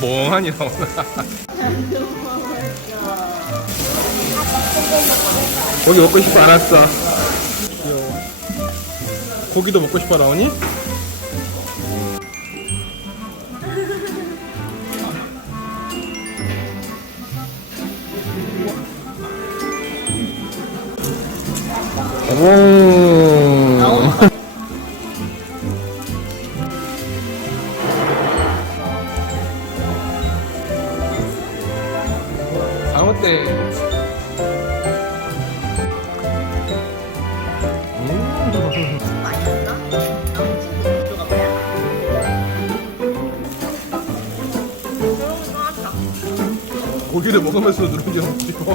멍하니 나오나 고기 먹고 싶어 안 왔어 귀여워 고기도 먹고 싶어 나오니? 오. 잘못돼. 음. 고기를 먹으면서 누룽지 먹고 싶어.